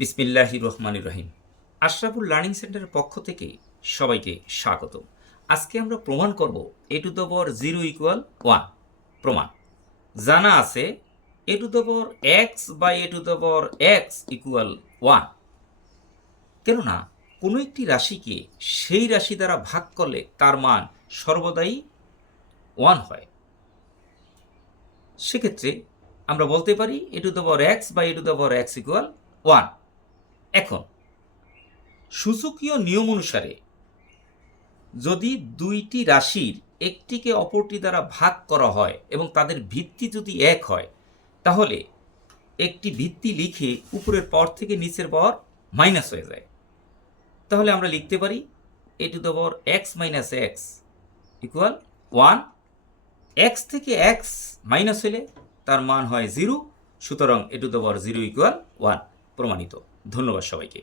বিসমিল্লাহির রহমানির রহিম। আশরাফুল লার্নিং সেন্টারের পক্ষ থেকে সবাইকে স্বাগত। আজকে আমরা প্রমাণ করব a to the power 0 equal 1 প্রমাণ। জানা আছে a to the power x by a to the power x equal 1। কেননা কোনো একটি রাশিকে সেই রাশি দ্বারা ভাগ করলে তার মান সর্বদাই 1 হয়। সেক্ষেত্রে আমরা বলতে পারি a to the power x by a to the power x equal 1। এখন সূচকীয় নিয়ম অনুসারে যদি দুইটি রাশির একটিকে অপরটি দ্বারা ভাগ করা হয় এবং তাদের ভিত্তি যদি এক হয়, তাহলে একটি ভিত্তি লিখে উপরের পাওয়ার থেকে নিচের পাওয়ার মাইনাস হয়ে যায়। তাহলে আমরা লিখতে পারি a to the power x minus x equal 1। X থেকে এক্স মাইনাস হলে তার মান হয় 0, সুতরাং a to the power 0 equal 1 প্রমাণিত। ধন্যবাদ সবাইকে।